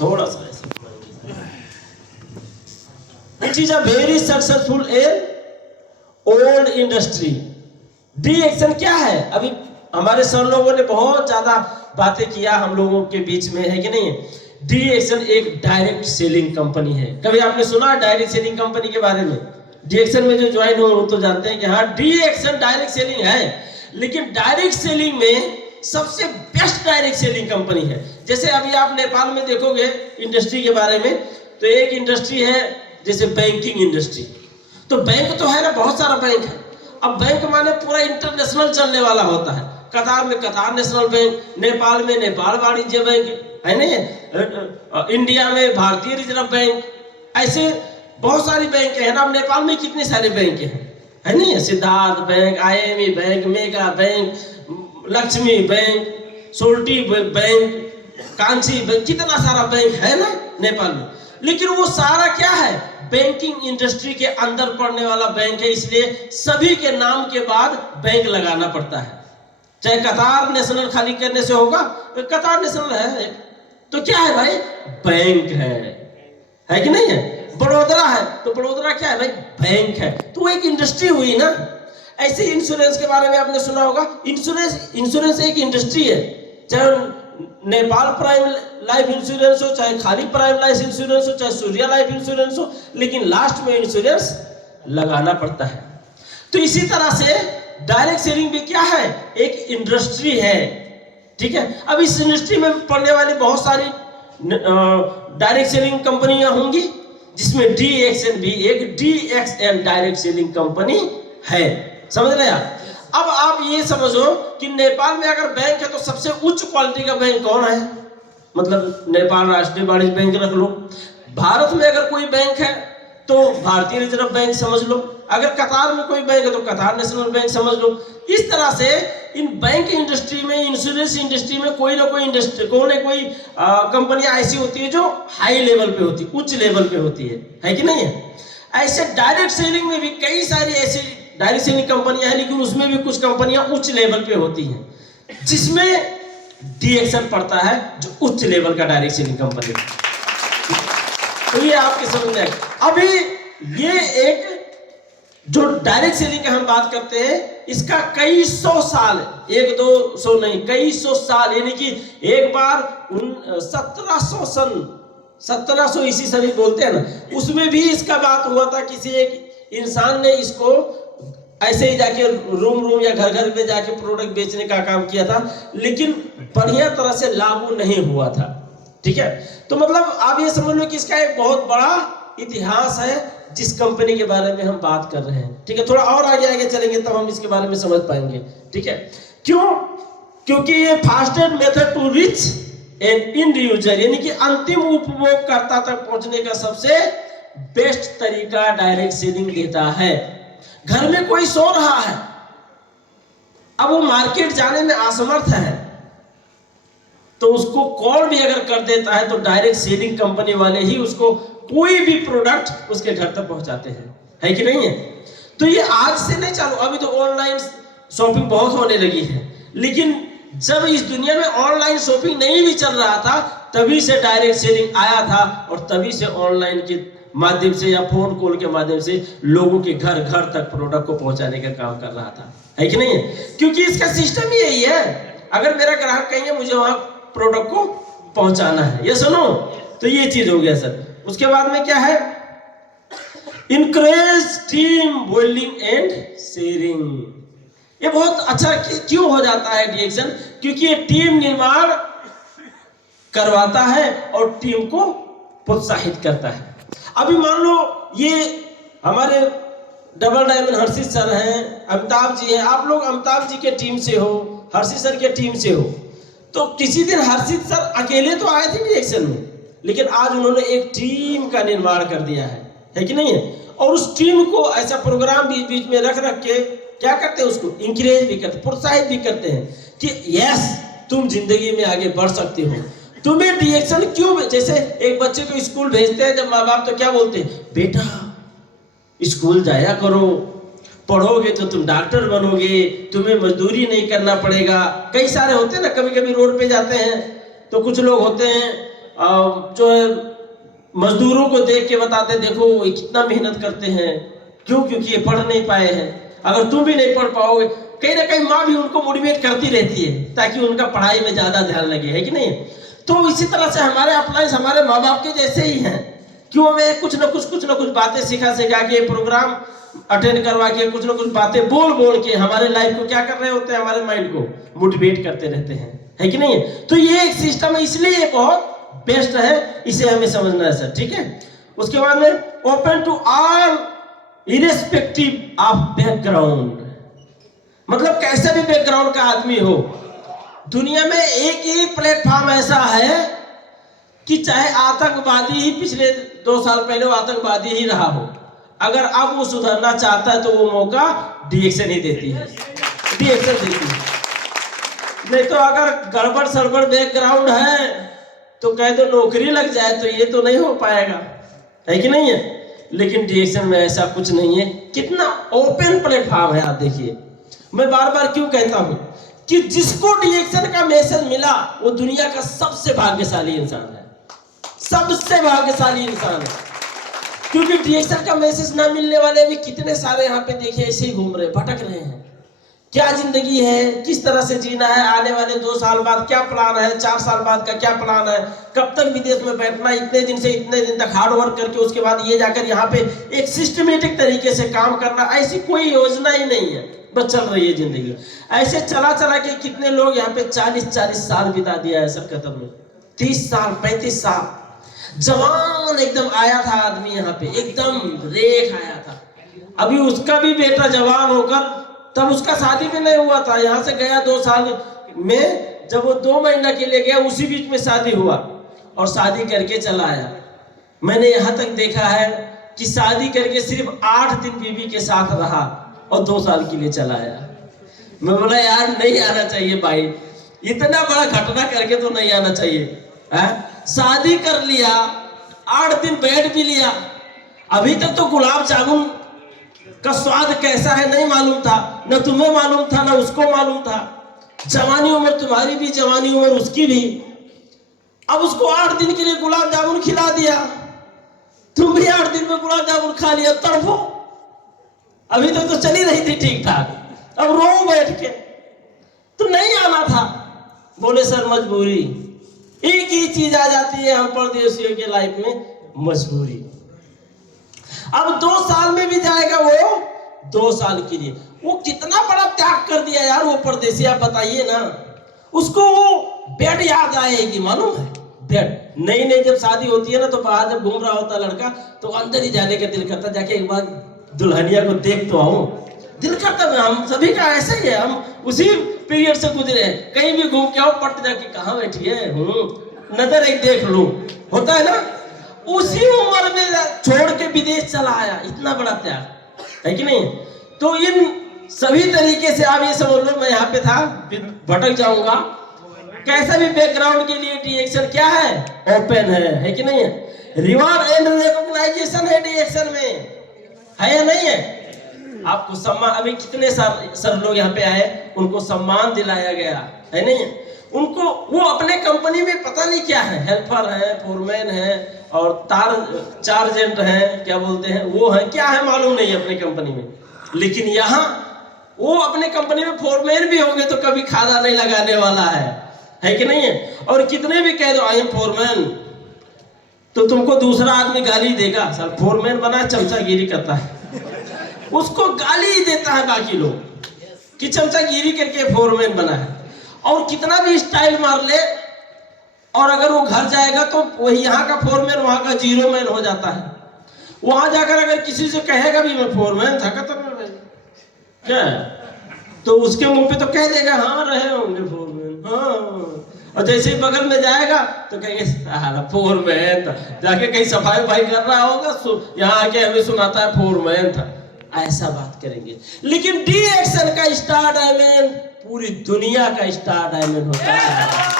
थोड़ा सा ऐसे it is a very successful in old industry. D action क्या है? अभी हमारे सर लोगों ने बहुत ज्यादा बातें किया हम लोगों के बीच में, है कि नहीं? डी एक्शन एक डायरेक्ट सेलिंग कंपनी है। कभी आपने सुना डायरेक्ट सेलिंग कंपनी के बारे में? डी एक्शन में जो ज्वाइन हो वो तो जानते हैं कि हाँ डी एक्शन डायरेक्ट सेलिंग है, लेकिन डायरेक्ट सेलिंग में सबसे बेस्ट डायरेक्ट सेलिंग कंपनी है। जैसे अभी आप नेपाल में देखोगे इंडस्ट्री के बारे में, तो एक इंडस्ट्री है जैसे बैंकिंग इंडस्ट्री। तो बैंक तो है ना, बहुत सारा बैंक है। अब बैंक माने पूरा इंटरनेशनल चलने वाला होता है। कतार में कतार नेशनल बैंक, नेपाल में नेपाल वाणिज्य बैंक, है नहीं? इंडिया में भारतीय रिजर्व बैंक, ऐसे बहुत सारी बैंक है ना। अब नेपाल में कितने सारे बैंक हैं, है नहीं? Siddhartha bank, IME bank, mega bank, Laxmi bank, सोल्टी बैंक, कांची बैंक, कितना सारा बैंक है ना नेपाल में। लेकिन वो सारा क्या है? बैंकिंग इंडस्ट्री के अंदर पड़ने वाला बैंक है, इसलिए सभी के नाम के बाद बैंक लगाना पड़ता है। चाहे कतार नेशनल खाली करने से होगा, तो कतार नेशनल है तो क्या है भाई? बैंक है कि नहीं है? बड़ोदरा है तो बड़ोदरा क्या है भाई? बैंक है। तो एक इंडस्ट्री हुई ना। ऐसे इंश्योरेंस के बारे में आपने सुना होगा। इंश्योरेंस एक इंडस्ट्री है, चाहे नेपाल प्राइम लाइफ इंश्योरेंस हो, चाहे खाली प्राइम लाइफ इंश्योरेंस हो, चाहे सूर्या लाइफ इंश्योरेंस हो, लेकिन लास्ट में इंश्योरेंस लगाना पड़ता है। तो इसी तरह से डायरेक्ट सेलिंग भी क्या है? एक इंडस्ट्री है, ठीक है। अब इस इंडस्ट्री में पड़ने वाली बहुत सारी डायरेक्ट सेलिंग कंपनियां होंगी, जिसमें DXN भी एक DXN डायरेक्ट सेलिंग कंपनी है। समझ रहे आप? अब आप ये समझो कि नेपाल में अगर बैंक है तो सबसे उच्च क्वालिटी का बैंक कौन है? मतलब नेपाल राष्ट्रीय वाणिज्य बैंक रख लो। भारत में अगर कोई बैंक है तो भारतीय रिजर्व बैंक समझ लो। अगर कतार में कोई बैंक है तो कतार नेशनल बैंक समझ लो। इस तरह से इन बैंक इंडस्ट्री में, इंश्योरेंस इंडस्ट्री में कोई ना कोई इंडस्ट्री, कोई ना कोई कंपनियां ऐसी होती है जो हाई लेवल पे होती है, उच्च लेवल पे होती है कि नहीं है? ऐसे डायरेक्ट सेलिंग में भी कई सारी ऐसी डायरेक्ट सेलिंग कंपनियां हैं, लेकिन उसमें भी कुछ कंपनियां उच्च लेवल पे होती हैं, जिसमें DXN पड़ता है जो उच्च लेवल का डायरेक्ट सेलिंग कंपनी है। तो ये आपके समझ में आएगा। अभी ये एक जो डायरेक्ट सेलिंग की हम बात करते हैं, इसका कई सौ साल, 1-200 नहीं, कई सौ साल, यानी कि एक बार 1700 ईस्वी सभी बोलते हैं ना, उसमें भी इसका बात हुआ था। किसी एक इंसान ने इसको ऐसे ही जाके रूम या घर में जाके प्रोडक्ट बेचने का काम किया था, लेकिन बढ़िया तरह से लागू नहीं हुआ था, ठीक है। तो मतलब आप ये समझ लो कि इसका एक बहुत बड़ा इतिहास है जिस कंपनी के बारे में हम बात कर रहे हैं, ठीक है। थोड़ा और आगे चलेंगे तब हम इसके बारे में समझ पाएंगे, ठीक है। क्यों? क्योंकि ये fastest method to reach an end user, यानी कि अंतिम उपभोक्ता तक पहुंचने का सबसे बेस्ट तरीका डायरेक्ट सेलिंग देता है। घर में कोई सो रहा है, अब वो मार्केट जाने में असमर्थ है, तो उसको कॉल भी अगर कर देता है तो डायरेक्ट सेलिंग कंपनी वाले ही उसको कोई भी प्रोडक्ट उसके घर तक पहुंचाते हैं, है कि नहीं है? तो ये आज से नहीं चालू, अभी तो ऑनलाइन शॉपिंग बहुत होने लगी है, लेकिन जब इस दुनिया में ऑनलाइन शॉपिंग नहीं भी चल रहा था, तभी से डायरेक्ट सेलिंग आया था, और तभी से ऑनलाइन के माध्यम से या फोन कॉल के माध्यम से लोगों के घर तक प्रोडक्ट को पहुंचाने का काम कर रहा था, है कि नहीं है? क्योंकि इसका सिस्टम ही यही है। अगर मेरा ग्राहक कहेंगे मुझे वहां प्रोडक्ट को पहुंचाना है, ये सुनो, तो ये चीज हो गया सर। उसके बाद में क्या है? Encourage team building and sharing. ये बहुत अच्छा क्यों हो जाता है DXN? क्योंकि ये टीम निर्माण करवाता है और टीम को प्रोत्साहित करता है। अभी मान लो ये हमारे डबल डायमंड हर्षित सर हैं, अमिताभ जी हैं, आप लोग अमिताभ जी के टीम से हो, हर्षित सर के टीम से हो, तो किसी दिन हर्षित सर अकेले तो आए थे DXN में, लेकिन आज उन्होंने एक टीम का निर्माण कर दिया है कि नहीं है? और उस टीम को ऐसा प्रोग्राम बीच बीच में रख के क्या करते हैं, उसको इंकरेज भी करते, प्रोत्साहित भी करते हैं कि यस तुम जिंदगी में आगे बढ़ सकते हो। तुम्हें DXN क्यों? जैसे एक बच्चे को स्कूल भेजते हैं जब माँ बाप, तो क्या बोलते हैं? बेटा स्कूल जाया करो, पढ़ोगे तो तुम डॉक्टर बनोगे, तुम्हें मजदूरी नहीं करना पड़ेगा। कई सारे होते हैं ना, कभी कभी रोड पे जाते हैं तो कुछ लोग होते हैं जो है मजदूरों को देख के बताते देखो ये कितना मेहनत करते हैं। क्यों? क्योंकि ये पढ़ नहीं पाए हैं। अगर तुम भी नहीं पढ़ पाओगे, कहीं ना कहीं माँ भी उनको मोटिवेट करती रहती है ताकि उनका पढ़ाई में ज्यादा ध्यान लगे, है कि नहीं? तो इसी तरह से हमारे अपलाइंस हमारे माँ बाप के जैसे ही हैं। क्यों? हमें कुछ ना कुछ बातें सिखा के प्रोग्राम अटेंड करवा के कुछ ना कुछ बातें बोल के हमारे लाइफ को क्या कर रहे होते हैं, हमारे माइंड को मोटिवेट करते रहते हैं, है कि नहीं? तो ये एक सिस्टम है, इसलिए बहुत बेस्ट है, इसे हमें समझना है सर, ठीक है? उसके बाद में open to all irrespective of background, मतलब कैसे भी बैकग्राउंड का आदमी हो, दुनिया में एक ही प्लेटफॉर्म ऐसा है कि चाहे आतंकवादी ही पिछले 2 साल पहले वो आतंकवादी ही रहा हो, अगर अब वो सुधरना चाहता है तो वो मौका डीएक्शन ही देती है, डीएक्शन देती है। नहीं तो अगर गड़बड़ सड़बड़ बैकग्राउंड है तो कह दो नौकरी लग जाए तो ये तो नहीं हो पाएगा, है कि नहीं है? लेकिन डीएक्शन में ऐसा कुछ नहीं है। कितना ओपन प्लेटफॉर्म है, आप देखिए। मैं बार बार क्यों कहता हूं कि जिसको डीएक्शन का मैसेज मिला वो दुनिया का सबसे भाग्यशाली इंसान है, सबसे भाग्यशाली इंसान है। क्योंकि डीएक्शन का मैसेज ना मिलने वाले भी कितने सारे यहाँ पे देखिए ऐसे ही घूम रहे, भटक रहे हैं। क्या जिंदगी है, किस तरह से जीना है, आने वाले 2 साल बाद क्या प्लान है, 4 साल बाद का क्या प्लान है, कब तक विदेश में बैठना, इतने दिन से इतने दिन तक हार्ड वर्क करके उसके बाद ये जाकर यहाँ पे एक सिस्टमेटिक तरीके से काम करना, ऐसी कोई योजना ही नहीं है, बस चल रही है जिंदगी। ऐसे चला के कितने लोग यहाँ पे 40 साल बिता दिया है सर कतर में, 30 साल 35 साल। जवान एकदम आया था आदमी यहाँ पे, एकदम रेख आया था। अभी उसका भी बेटा जवान होकर, तब उसका शादी भी नहीं हुआ था, यहाँ से गया 2 साल में, जब वो 2 महीना के लिए गया उसी बीच में शादी हुआ और शादी करके चला आया। मैंने यहाँ तक देखा है कि शादी करके सिर्फ 8 दिन बीवी के साथ रहा और 2 साल के लिए चला आया। मैं बोला यार नहीं आना चाहिए भाई, इतना बड़ा घटना करके तो नहीं आना चाहिए। शादी कर लिया, 8 दिन बैठ भी लिया, अभी तक तो गुलाब जामुन का स्वाद कैसा है नहीं मालूम था, न तुम्हें मालूम था न उसको मालूम था। जवानी उम्र तुम्हारी भी, जवानी उम्र उसकी भी। अब उसको 8 दिन के लिए गुलाब जामुन खिला दिया, तुम भी 8 दिन में गुलाब जामुन खा लिया, तड़फो। अभी तक तो चली रही थी ठीक ठाक, अब रो बैठ के। तो नहीं आना था। बोले सर मजबूरी। एक ही चीज आ जाती है हम परदेशियों के लाइफ में, मजबूरी। अब 2 साल में भी जाएगा वो, 2 साल के लिए वो कितना बड़ा त्याग कर दिया यार वो परदेसी। आप बताइए ना, उसको वो बेड याद आएगी, मालूम है? बेड नई जब शादी होती है ना तो बाहर जब घूम रहा होता लड़का तो अंदर ही जाने का दिल करता, जाके एक बार दुल्हनिया को देख तो आऊं, दिल करता है। हम सभी का ऐसा ही है, हम उसी पीरियड से गुजरे हैं। कहीं भी घूम के आओ, पट जाके कहाँ बैठी है, नजर एक देख लूं, होता है ना। उसी उम्र में छोड़ के विदेश चला आया, इतना बड़ा त्याग, है कि नहीं? तो इन सभी तरीके से आप ये समझ लो, मैं यहाँ पे था, भटक जाऊंगा। कैसा भी बैकग्राउंड के लिए डीएक्शन क्या है? ओपन है कि नहीं है? रिवॉर्ड एंड रिकॉग्नाइजेशन है डीएक्शन में, है या नहीं है? आपको सम्मान, अभी कितने सर लोग यहाँ पे आए, उनको सम्मान दिलाया गया, है नहीं है? उनको वो अपने कंपनी में पता नहीं क्या है, हेल्पर है, फोरमैन है और चार्जेंट है, क्या बोलते हैं वो है, क्या है मालूम नहीं है अपने कंपनी में। लेकिन यहाँ वो अपने कंपनी में फोरमैन भी होंगे तो कभी खाना नहीं लगाने वाला है कि नहीं है? और कितने भी कह दो आई एम फोरमैन तो तुमको दूसरा आदमी गाली देगा, सर फोरमैन बना चमचागिरी करता है, उसको गाली देता है बाकी लोग कि चमचागिरी करके फोरमैन बना है। और कितना भी स्टाइल मार ले, और अगर वो घर जाएगा तो वही यहाँ का फोरमैन वहां का 0 मैन हो जाता है। वहां जाकर अगर किसी से कहेगा भी मैं फोरमैन था, खत्म है क्या, तो उसके मुंह पे तो कह देगा हाँ रहे होंगे फोरमैन, हाँ। और जैसे ही बगल में जाएगा तो कहेंगे फोरमैन था, जाके कहीं सफाई कर रहा होगा, यहाँ आके हमें सुनाता है फोरमैन था, ऐसा बात करेंगे। लेकिन डीएक्शन का स्टार डायमंड पूरी दुनिया का स्टार डायमंड होता है।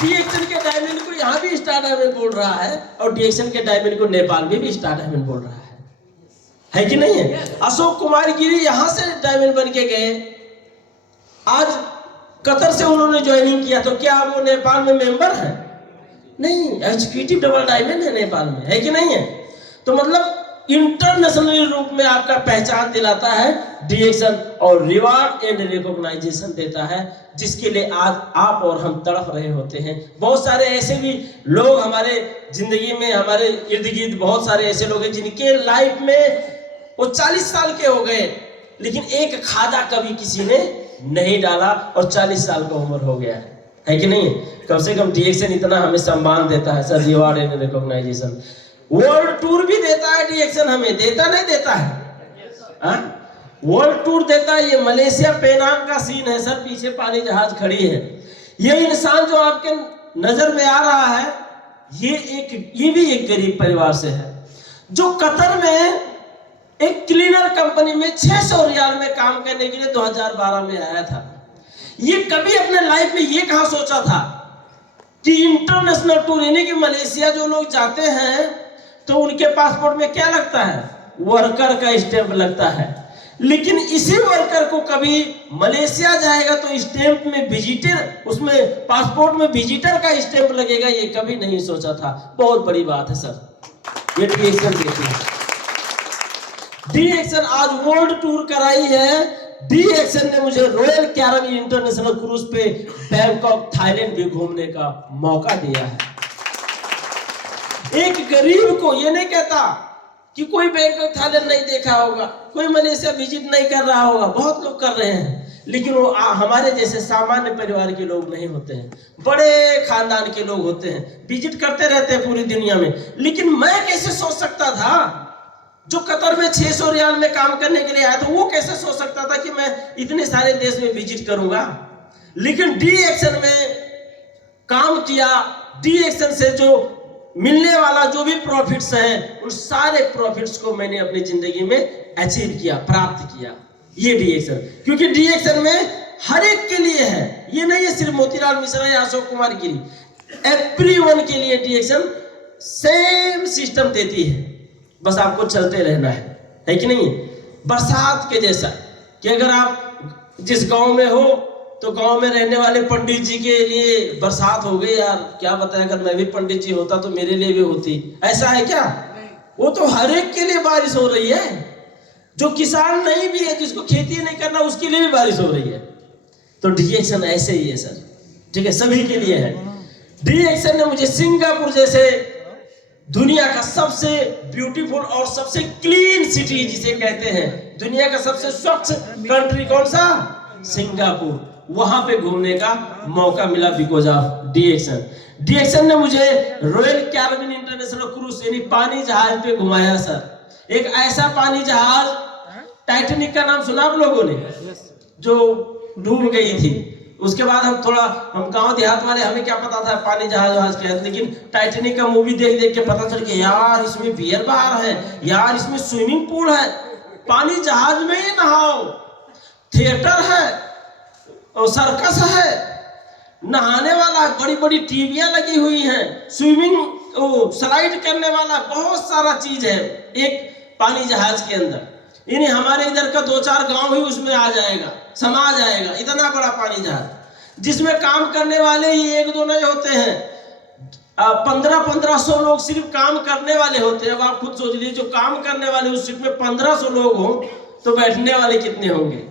डीएक्शन के डायमंड को यहाँ भी स्टार डायमंड बोल रहा है और डीएक्शन के डायमंड को नेपाल में भी स्टार डायमंड बोल रहा है कि नहीं है? अशोक कुमार गिरी यहाँ से डायमंड बन के गए, आज कतर से उन्होंने ज्वाइनिंग किया, तो क्या वो नेपाल में मेंबर है? नहीं, एग्जीक्यूटिव डबल डायमंड है नेपाल में, है कि नहीं है? तो मतलब इंटरनेशनल रूप में आपका पहचान दिलाता है डीएक्सन, और रिवार्ड एंड रिकॉग्नाइजेशन देता है, जिसके लिए आज आप और हम तड़प रहे होते हैं। बहुत सारे ऐसे भी लोग हमारे जिंदगी में, हमारे इर्द गिर्द बहुत सारे ऐसे लोग हैं जिनके लाइफ में वो 40 साल के हो गए, लेकिन एक खादा कभी किसी ने नहीं डाला, और 40 साल का उम्र हो गया है कि नहीं? कम से कम डीएक्सन इतना हमें सम्मान देता है sir, reward and recognition. World tour भी देता है डीएक्सन हमें, देता नहीं देता है? वर्ल्ड टूर देता है। ये मलेशिया पेनांग का सीन है सर, पीछे पानी जहाज खड़ी है। ये इंसान जो आपके नजर में आ रहा है, ये भी एक गरीब परिवार से है, जो कतर में एक क्लीनर कंपनी में 600 रियाल में काम करने के लिए 2012 में आया था। ये कभी अपने लाइफ में ये कहां सोचा था कि इंटरनेशनल टूर, यानी कि मलेशिया जो लोग जाते हैं तो उनके पासपोर्ट में क्या लगता है? वर्कर का स्टैंप लगता है। लेकिन इसी वर्कर को कभी मलेशिया जाएगा तो स्टैंप में विजिटर, उसमें पासपोर्ट में विजिटर का स्टैंप लगेगा, ये कभी नहीं सोचा था। बहुत बड़ी बात है सर। ये डीएक्सन देखिए, डीएक्सन आज वर्ल्ड टूर कराई है। डीएक्सन ने मुझे रॉयल कैरिबियन इंटरनेशनल क्रूज पे बैंकॉक थाईलैंड भी घूमने का मौका दिया है। एक गरीब को, ये नहीं कहता कि कोई बैंकॉक थाईलैंड नहीं देखा होगा, कोई मलेशिया विजिट नहीं कर रहा होगा, बहुत लोग कर रहे हैं, लेकिन वो हमारे जैसे सामान्य परिवार के लोग नहीं होते हैं, बड़े खानदान के लोग होते हैं, विजिट करते रहते हैं पूरी दुनिया में। लेकिन मैं कैसे सोच सकता था, जो कतर में 600 रियाल में काम करने के लिए आया था, वो कैसे सोच सकता था कि मैं इतने सारे देश में विजिट करूंगा? लेकिन डीएक्सन में काम किया, डीएक्सन से जो मिलने वाला जो भी प्रॉफिट्स हैं, उन सारे प्रॉफिट्स को मैंने अपनी जिंदगी में अचीव किया, प्राप्त किया। ये डीएक्सन, क्योंकि डीएक्सन में हर एक के लिए है, ये नहीं है सिर्फ मोतीलाल मिश्रा या अशोक कुमार गिरी, एवरीवन के लिए डीएक्सन सेम सिस्टम देती है। बस आपको चलते रहना है कि नहीं? बरसात के जैसा कि अगर आप जिस गांव में हो तो गांव में रहने वाले पंडित जी के लिए बरसात हो गई, यार क्या बताया, अगर मैं भी पंडित जी होता तो मेरे लिए भी होती। ऐसा है क्या? वो तो हर एक के लिए बारिश हो रही है। जो किसान नहीं भी है, जिसको खेती नहीं करना, उसके लिए भी बारिश हो रही है। तो डीएक्सन ऐसे ही है सर, ठीक है, सभी के लिए है। डीएक्सन ने मुझे सिंगापुर जैसे दुनिया का सबसे ब्यूटीफुल और सबसे क्लीन सिटी जिसे कहते हैं, दुनिया का सबसे स्वच्छ कंट्री कौन सा? सिंगापुर, वहां पे घूमने का मौका मिला बिकॉज ऑफ डीएक्सन। डीएक्सन ने मुझे रॉयल कैरिबियन इंटरनेशनल क्रूज यानी पानी जहाज पे घुमाया सर। एक ऐसा पानी जहाज, टाइटैनिक का नाम सुना आप लोगों ने, जो डूब गई थी। उसके बाद हम गांव देहात वाले, हमें क्या पता था पानी जहाज क्या है, लेकिन टाइटैनिक का मूवी देख देख के पता चल गया, यार इसमें बियर बार है, यार इसमें स्विमिंग पूल है, पानी जहाज में ही नहाओ, थिएटर है और सर्कस है, नहाने वाला, बड़ी बड़ी टीवियां लगी हुई हैं, स्विमिंग स्लाइड करने वाला, बहुत सारा चीज है एक पानी जहाज के अंदर। यानी हमारे इधर का 2-4 गांव ही उसमें आ जाएगा, समा जाएगा, इतना बड़ा पानी जहाज, जिसमें काम करने वाले ही 1-2 नहीं होते हैं, 1500 लोग सिर्फ काम करने वाले होते हैं। अब आप खुद सोच लीजिए, जो काम करने वाले उस शिप में 1500 लोग हो तो बैठने वाले कितने होंगे?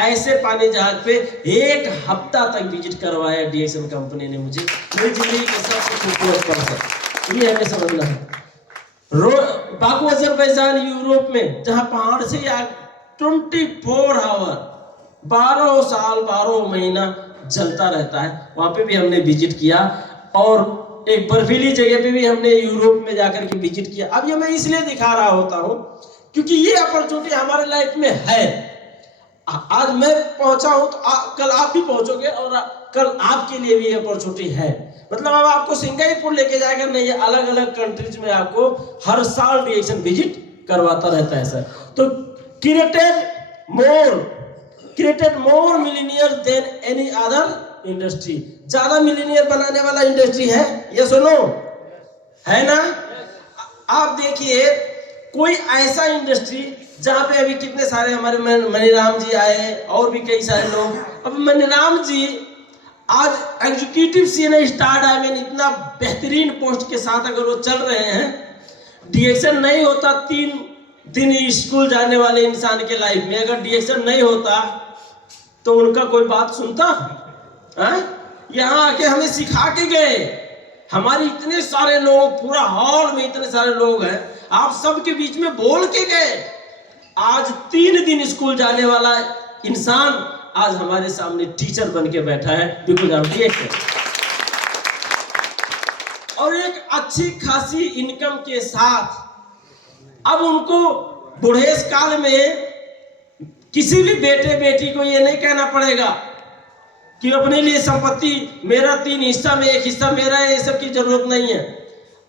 ऐसे पानी जहाज पे 1 हफ्ता तक विजिट करवाया डीएक्सन कंपनी ने मुझे, मेरी जिंदगी का सबसे खूबसूरत पल। ये हमें समझना है। बाकू अज़रबैजान यूरोप में, जहां पहाड़ से 24 आवर 12 साल 12 महीना जलता रहता है, वहां पे भी हमने विजिट किया। और एक बर्फीली जगह पे भी हमने यूरोप में जाकर के विजिट किया। अब ये मैं इसलिए दिखा रहा होता हूं क्योंकि ये अपॉर्चुनिटी हमारे लाइफ में है। आज मैं पहुंचा हूं तो कल आप भी पहुंचोगे और कल आपके लिए भी अपॉर्चुनिटी है। मतलब अब आपको सिंगापुर लेके जाएगा नहीं, अलग अलग कंट्रीज में आपको हर साल डीएक्सन विजिट करवाता रहता है सर। तो created more millionaire than any other industry, ज्यादा मिलियनियर बनाने वाला इंडस्ट्री है, ये सुनो, है ना? आप देखिए कोई ऐसा इंडस्ट्री जहां पे अभी कितने सारे हमारे मनीराम जी आए और भी कई सारे लोग। अब मनीराम जी आज एग्जीक्यूटिव सीनियर स्टार डायमंड इतना बेहतरीन पोस्ट के साथ अगर वो चल रहे हैं, डिएक्शन नहीं होता 3 दिन स्कूल जाने वाले इंसान के लाइफ में, अगर डिएक्शन नहीं होता तो उनका कोई बात सुनता? यहाँ आके हमें सिखा के गए। हमारे इतने सारे लोग, पूरा हॉल में इतने सारे लोग हैं, आप सबके बीच में बोल के गए। आज 3 दिन स्कूल जाने वाला इंसान आज हमारे सामने टीचर बन के बैठा है, बिल्कुल आप देखिए। और एक अच्छी खासी इनकम के साथ अब उनको बुढ़ेस काल में किसी भी बेटे बेटी को ये नहीं कहना पड़ेगा कि अपने लिए संपत्ति मेरा 3 हिस्सा में 1 हिस्सा मेरा है, ये सब की जरूरत नहीं है।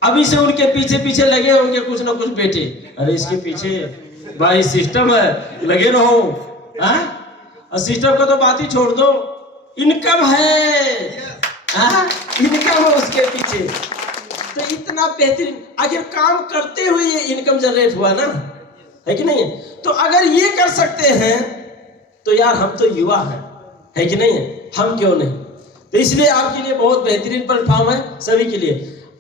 अभी से उनके पीछे पीछे लगे होंगे कुछ ना कुछ बेटे, अरे इसके पीछे भाई सिस्टम है, लगे रहो। और सिस्टम को तो बात ही छोड़ दो, इनकम है, इनकम है उसके पीछे। तो इतना बेहतरीन, आखिर काम करते हुए ये इनकम जनरेट हुआ ना, है कि नहीं? तो अगर ये कर सकते हैं तो यार हम तो युवा हैं, है कि नहीं है? हम क्यों नहीं? तो इसलिए आपके लिए बहुत बेहतरीन प्लेटफॉर्म है सभी के लिए।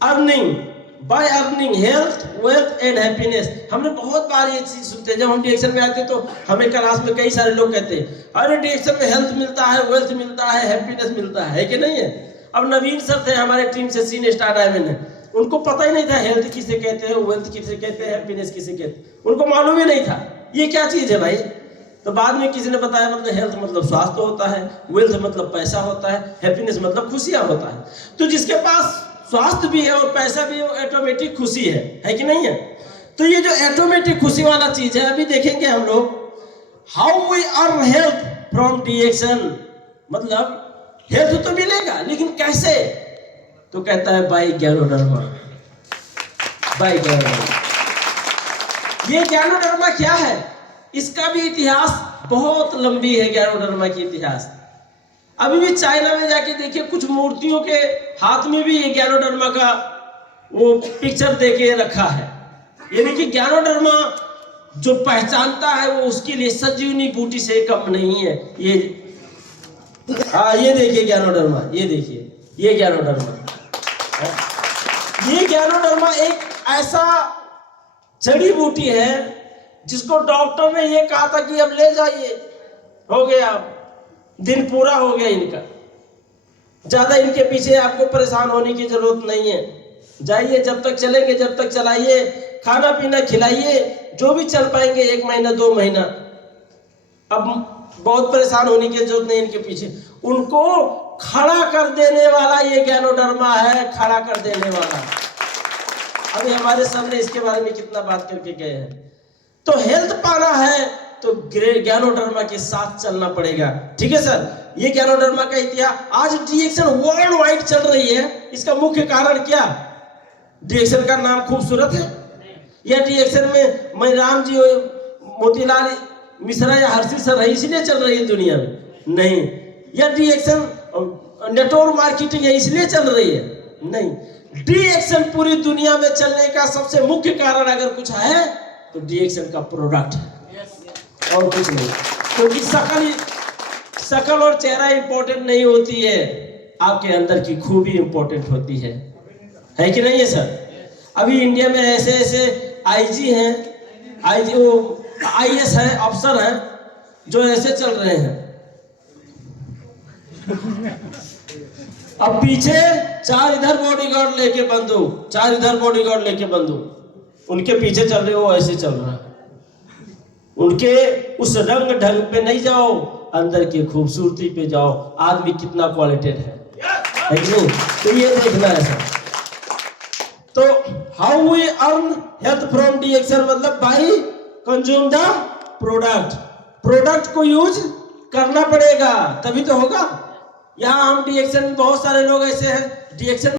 Earning by earning health, wealth and happiness. हमने बहुत बार ये चीज सुनते हैं, जब हम डिएक्शन में आते तो हमें क्लास में कई सारे लोग कहते हैं अरे डिएक्शन में हेल्थ मिलता है, वेल्थ मिलता है, हैप्पीनेस मिलता है कि नहीं है? अब नवीन सर थे हमारे टीम से, सीनियर स्टार डायमंड है, उनको पता ही नहीं था हेल्थ किसे कहते हैं, वेल्थ किसे कहते हैं, हैप्पीनेस किसे कहते हैं, उनको मालूम ही नहीं था ये क्या चीज है भाई। तो बाद में किसी ने बताया मतलब हेल्थ मतलब स्वास्थ्य होता है, वेल्थ मतलब पैसा होता है, हैप्पीनेस मतलब खुशियां होता है। तो जिसके पास स्वास्थ्य भी है और पैसा भी है, ऑटोमेटिक खुशी है कि नहीं है? तो ये जो ऑटोमेटिक खुशी वाला चीज है, अभी देखेंगे हम लोग how we earn health from the action. मतलब हेल्थ तो मिलेगा लेकिन कैसे? तो कहता है बाय ज्ञानोधर्मा, बाय ज्ञानोधर्मा। ये ज्ञानोधर्मा क्या है? इसका भी इतिहास बहुत लंबी है, ज्ञानोधर्मा की इतिहास। अभी भी चाइना में जाके देखिए, कुछ मूर्तियों के हाथ में भी ये ज्ञानोधर्मा का वो पिक्चर देके रखा है। यानी कि ज्ञानोधर्मा जो पहचानता है वो उसके लिए संजीवनी बूटी से कम नहीं है। ये देखिए ज्ञानोधर्मा, ये देखिए ये ज्ञानोधर्मा। ये ज्ञानोधर्मा एक ऐसा जड़ी बूटी है जिसको डॉक्टर ने ये कहा था कि अब ले जाइए, हो गया, दिन पूरा हो गया इनका, ज्यादा इनके पीछे आपको परेशान होने की जरूरत नहीं है। जाइए, जब तक चलेंगे जब तक चलाइए, खाना पीना खिलाइए, जो भी चल पाएंगे 1 महीना 2 महीना, अब बहुत परेशान होने की जरूरत नहीं इनके पीछे। उनको खड़ा कर देने वाला ये ज्ञानोधर्मा है, खड़ा कर देने वाला। अभी हमारे सामने इसके बारे में कितना बात करके गए हैं। तो हेल्थ पाना है तो ज्ञानोधर्मा के साथ चलना पड़ेगा, ठीक है सर? ये ज्ञानोधर्मा का इतिहास। आज डिएक्शन वर्ल्ड वाइड चल रही है, इसका मुख्य कारण क्या? डिएक्शन का नाम खूबसूरत है, या डिएक्शन में मैं राम जी मोतीलाल मिश्रा या हर्षित सर है इसलिए चल रही है दुनिया में? नहीं। या डिएक्शन नेटवर्क मार्केटिंग है इसलिए चल रही है? नहीं। डिएक्शन पूरी दुनिया में चलने का सबसे मुख्य कारण अगर कुछ है तो डिएक्शन का प्रोडक्ट है और कुछ नहीं। क्योंकि शकल और चेहरा इंपॉर्टेंट नहीं होती है, आपके अंदर की खूबी इंपॉर्टेंट होती है कि नहीं है सर? अभी इंडिया में ऐसे ऐसे आईजी हैं, आईजी वो आईएएस हैं, अफसर हैं जो ऐसे चल रहे हैं। अब पीछे 4 इधर बॉडीगार्ड लेके बंदूक, 4 इधर बॉडीगार्ड लेके बंदूक, उनके पीछे चल रहे हो, ऐसे चल रहा है। उनके उस रंग ढंग पे नहीं जाओ, अंदर की खूबसूरती पे जाओ, आदमी कितना क्वालिटेड है कि नहीं? तो ये देखना है सर। तो how we earn health from the action मतलब by consume the product. Product को यूज करना पड़ेगा तभी तो होगा। यहाँ हम डिएक्शन, बहुत सारे लोग ऐसे हैं डिएक्शन